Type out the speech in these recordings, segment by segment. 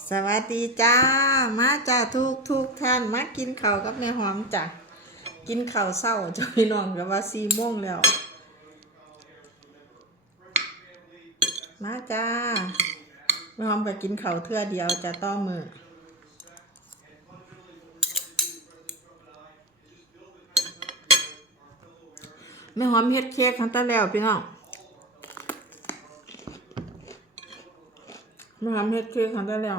สวัสดีจ้า มาจ้าทุกทุกท่านมากินข้าวกับแม่หอมจ้ะกินข้าวเศร้าจ้ะพี่น้องกับว่าสี่โมงแล้ว มาจ้าแม่หอมไปกินข้าวเทื่อเดียวจะต้องมือแม่หอมเฮ็ดเค้กคันตะแล้วพี่น้อง ม่หอมเฮ็ดเค้กคันตะแล้ว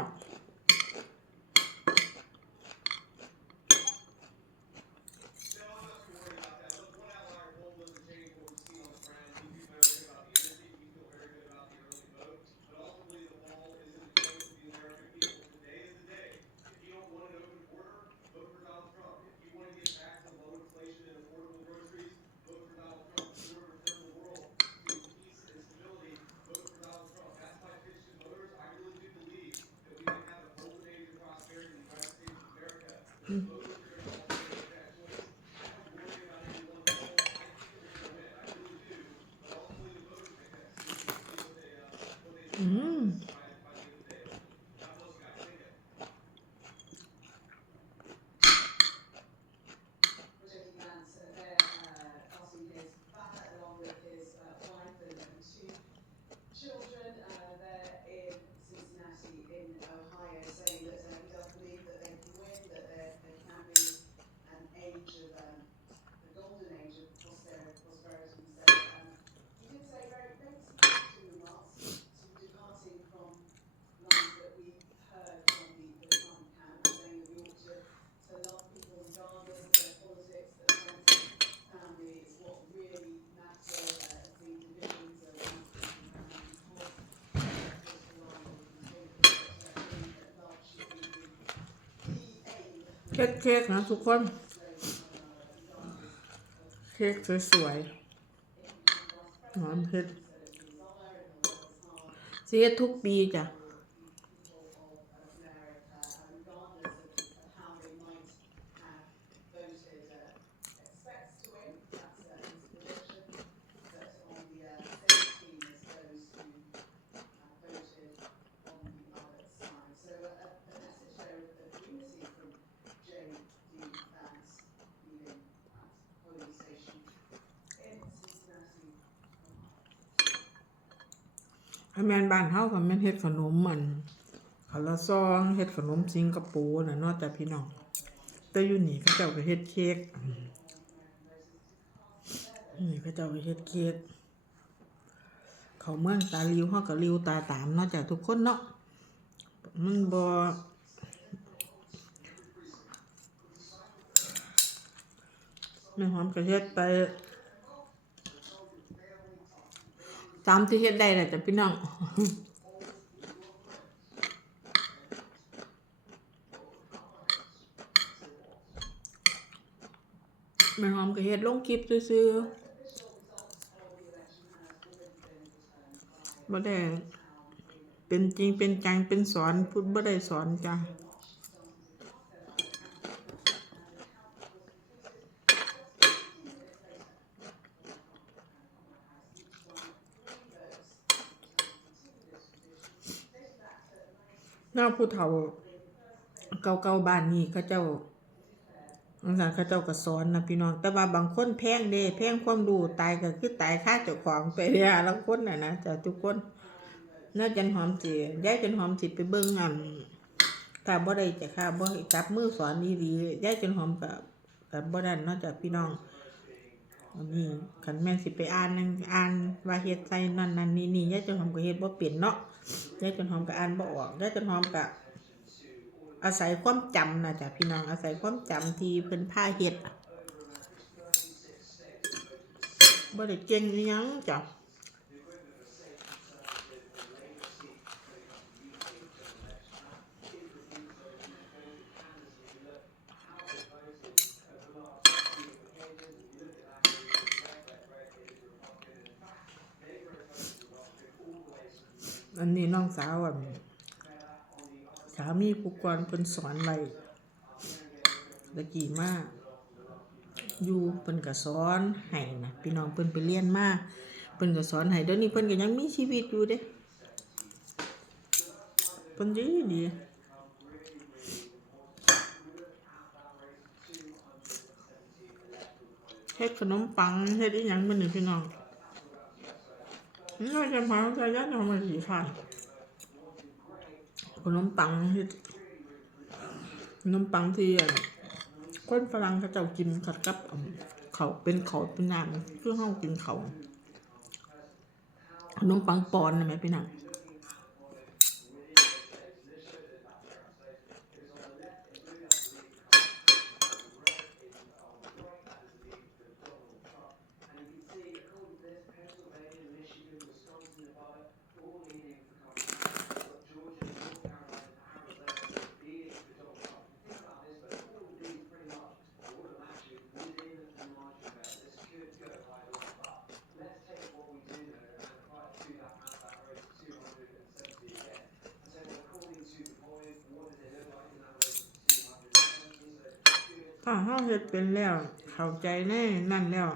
อื เค้กเค้กนะทุกคน เค้กสวยๆหอมเผ็ดเสียทุกปีจ้ะ ถ้แม่นบ้านเฮาก็แม่นเฮ็ดขนมมันขาวละซองเฮ็ดขนมสิงคโปร์น่ะเนาะจ้ะพี่น้องแต่อยู่นี่เขาเจ้าก็เฮ็ดเค้กนี่เขาเจ้าก็เฮ็ดเค้กเขาเมืองตาลิวเฮาก็ลิวตาตามเนาะจ้ะทุกคนเนาะมันบ่แม่หอมก็เฮ็ดไป ตามที่เฮ็ดได้แหละจ้ะพี่น้องแม่หอมก็เฮ็ดลงคลิปซื่อๆบ่ได้เป็นจริงเป็นจังเป็นสอนพูดบ่ได้สอนจ้ะ หน้าผู้เฒ่าเก่าๆบ้านนี้เขาเจ้าบางครั้งเขาเจ้าก็สอนนะพี่น้อง แต่ว่าบางคนแพงเด้แพงความรู้ตายก็คือตายค่าเจ้าของไปเด้อแล้วคนน่ะนะจ้ะทุกคนน่าจันหอมสิยายจันหอมสิไปเบิ่งอันถ้าบ่ได้จะค่าบ่ให้จับมือสอนดีๆยายจันหอมก็ก็บ่ได้เนาะจ้ะพี่น้องอันนี้คันแม่นสิไปอ่านนั่นอ่านว่าเฮ็ดใส่นั่นนั่นนี่นี่ยายจันหอมก็เฮ็ดบ่เป็นเนาะ ยายจนหอมกับอ่านบ่ออกยายจนหอมกับอาศัยความจำนะจ๊ะพี่น้องอาศัยความจำที่เพิ่นผ้าเห็ดบ่ได้เก่งยังจ้ะ อันนี้น้องสาวอะสามีผู้กรเพิ่นสอนไว้ตะกี้มาอยู่เพิ่นก็สอนให้นะพี่น้องเพิ่นไปเรียนมาเพิ่นก็สอนให้เดี๋ยวนี้เพิ่นก็ยังมีชีวิตอยู่เด้เพิ่นดีดีเฮ็ดขนมปังเฮ็ดอีหยังมันนี่พี่น้อง นี่เราจะพาจะยัดเอามาสีค่ะขนมปังที่ขนมปังที่คนฝรั่งเขาเจ้ากินกัดกับเขาเป็นเขาเป็นน้ำเคือเฮากินเขาขนมปังปอนนะแม่พี่น้อง ถ้า เฮ็ดเป็นแล้ว เข้าใจแน่นั่นแล้ว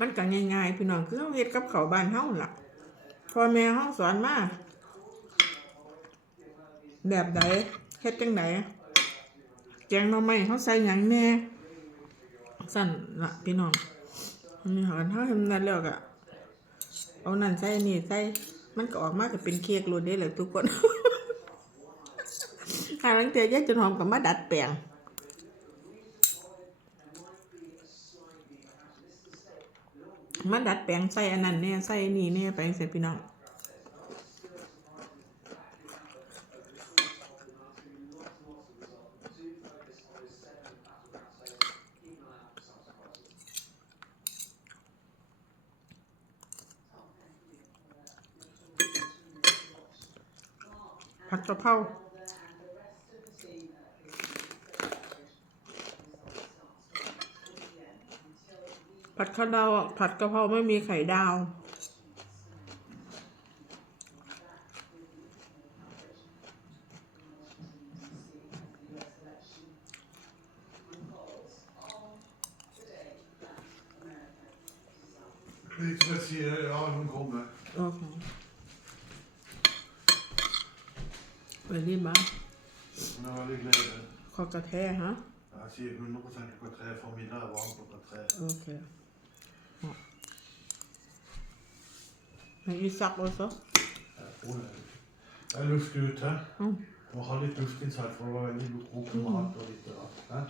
มันก็ง่ายๆพี่น้องคือเฮาเฮ็ดกับเขาบ้านเฮาล่ะพ่อแม่เฮาสอนมาแบบใดเฮ็ดจังไดแกงหน่อไม้เฮาใส่หยังแน่สั่นล่ะพี่น้องอันนี้เฮาเฮาเฮ็ดนั่นแล้วก็เอานั่นใส่นี่ใส่มันก็ออกมาก็เป็นเค้กโลดเด้แหละทุกคนหาลังเทียยายจนหอมก็มาดัดแปลง มาดัดแปลงใส่อันนั้นเนี่ยใส่นี่เนี่ยไปใส่พี่น้องผัดกะเพรา ข้าวดาวอะผัดกะเพราไม่มีไข่ดาว Niks met je ja, hun kommer. โอเคไปรีบมา Men jeg er veldig glad. ขอกระแทฮะ Jeg sier 100 klokka tre, for middag er varm klokka tre. โอเค Men Isak også? Jeg tror det. Jeg er luft ute. Mm. Må ha litt luftinnsatt, for det var veldig ro på mat og litt rart. hæ?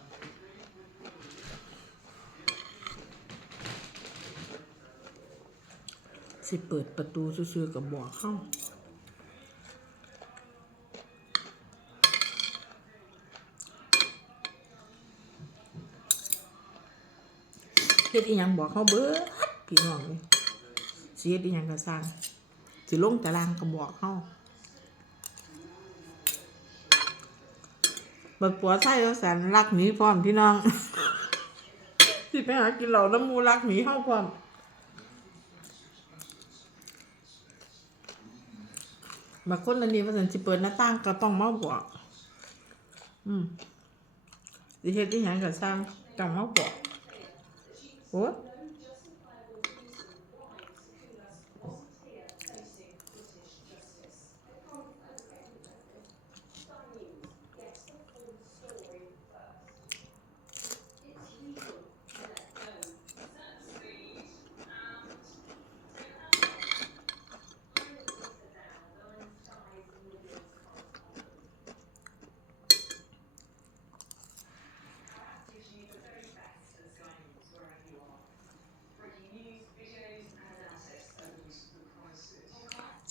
สิเปิดประตูซื่อๆกับบอกเข้า เฮ็ดอีหยังบอกเขาเบิดพี่น้องเลย สิเฮ็ดอีหยังก็สร้างสิลงตารางก็บอกเข้าบัดปัวไส้แล้วแสนรักหนีพร้อมพี่น้องสิไปหากินเหล่าน้ำมูรักหนีเฮาพร้อมบางคนอันนี้ว่าสันสิเปิดหน้าต่างก็ต้องมาบอก อืมสิเฮ็ดอีหยังก็สร้างต้องมาบอกโอ้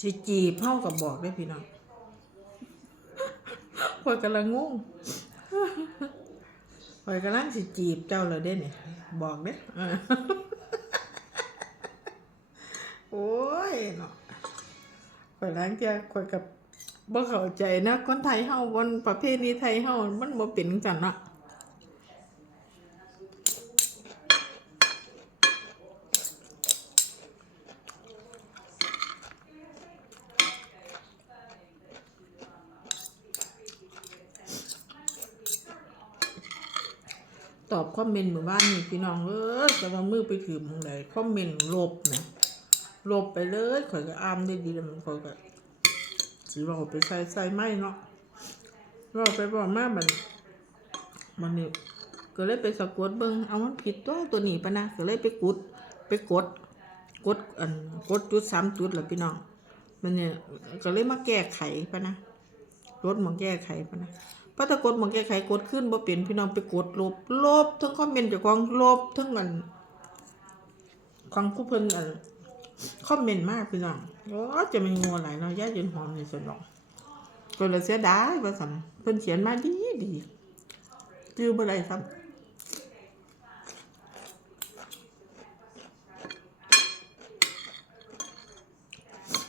สิจีบเฮากับบอกได้พี่น้องข่อยกำลังงงข่อยกำลังสิจีบเจ้าเลยเด้เนี่ยบอกเด้อเออโอ้ยเนาะข่อยล้างเจ้าข่อยกับบ่เข้าใจนะคนไทยเฮาบนประเภทนี้ไทยเฮามันบ่เป็นจังเนาะ ตอบคอมเมนต์หมู่บ้านนี่พี่น้องเอ้ยจะว่ามือไปถือมองไหนคอมเมนต์ลบนะลบไปเลยข่อยก็อ่านได้ดีแล้วมันข่อยก็สสิเว้าไปใส่ใส่ไม้เนาะเว้าไปเว้ามาบัดมันนี่ก็เลยไปสะกดเบิ่งเอามันผิดตัวตัวนี้ปะนะก็เลยไปกดไปกดกดอันกดจุดสามจุดแหละพี่น้องมันเนี่ยก็เลยมาแก้ไขปะนะรถมาแก้ไขปะนะ พอตะกดมาแก้ไขกดขึ้นบ่เป็นพี่น้องไปกดลบลบทั้งคอมเมนต์จากของลบทั้งอันของผู้เพิ่นอันคอมเมนต์มากพี่น้องโอ้จะมันงัวหลายเนาะย่ายืนหอมในี่สนองก็เลยเสียดายว่าสัมเพิ่นเขียนมาดีดีจื้อบ่ได้ซ้ำ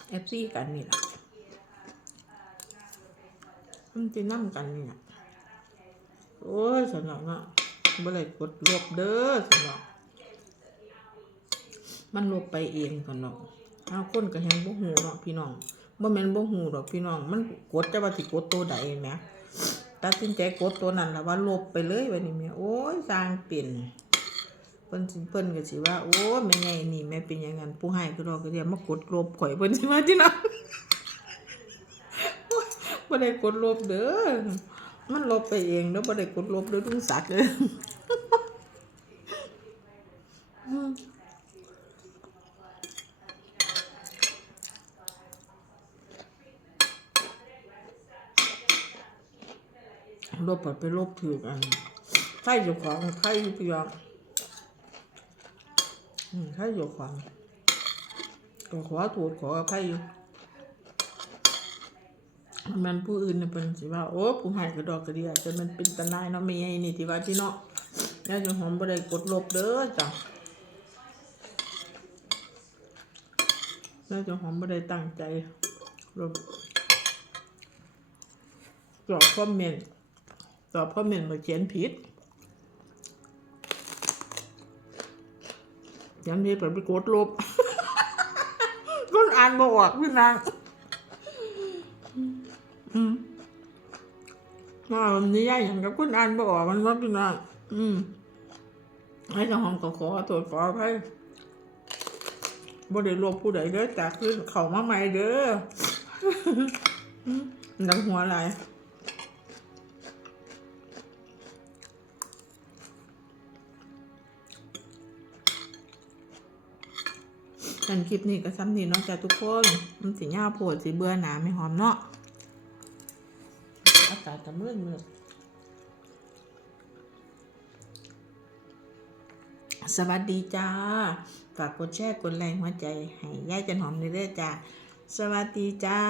เอฟซีกันนี่แหละ มันจะนั่กันเนี่นะโอ้ยสนองเนาะบ่เลยกดลบเด้อสนองมันลบไปเองสนองเอาคนก็แฮงบ่ฮู้เนาะพี่น้องบ่แม่นบ่ฮู้ดอกพี่น้อง มันกดจะว่าสิกดตัวใดแหมตัดสินใจกดตัวนั้นแล่ะว่าลบไปเลยบัดนี้แม่โอ้ยสร้างเป็นเพิ่นสิเพิ่นก็สิว่า โอ้แม่ใหญ่นี่แม่เป็นอย่างนั้นผู้ให้ก็ดอกก็เรียกมากดลบข่อยเพิ่นสิว่าที่นั่น บ่ได้กดลบเด้อ มันลบไปเองแล้วบ่ได้กดลบเด้อลุงศักดิ์เด้อลบไปลบถือกันใครอยู่ของใครอยู่เพียงอืมใครอยู่ของขอโทษขออภัยอยู่ มันผู้อื่นน่ะเป็นสิว่าโอ้ผู้ให้กระดอกกระเดียจนมันเป็นตะนายเนาะมีไอ้นี่ที่ว่าที่เนาะยาจังหอมบ่ได้กดลบเด้อจ้ะยาจังหอมบ่ได้ตั้งใจลบตอบคอมเมนต์ตอบคอมเมนต์มาเขียนผิดเขียนผิดไปกดลบคนอ่านบ่ออกพี่นาง อืมว่าวันนี้ย่าอย่างกับคุณอ่านบ่ออกมันว่าพี่น้องอืมให้เจ้าของก็ขอตรวจขออภัยบ่ได้ลบผู้ใดเด้อจากขึ้นเข้ามาใหม่เด้อหนังหัวอะไรกันคลิปนี้ก็ซ้ำนี่เนาะจ้ะทุกคน มันสิย่าโพดสิเบื่อหนาไม่หอมเนาะ ตากาศจะมืดมืดสวัสดีจ้า ฝากกดแชร์กดไลค์หัวใจ ให้ย่ายจันหอมในเรื่อยๆจ้า สวัสดีจ้า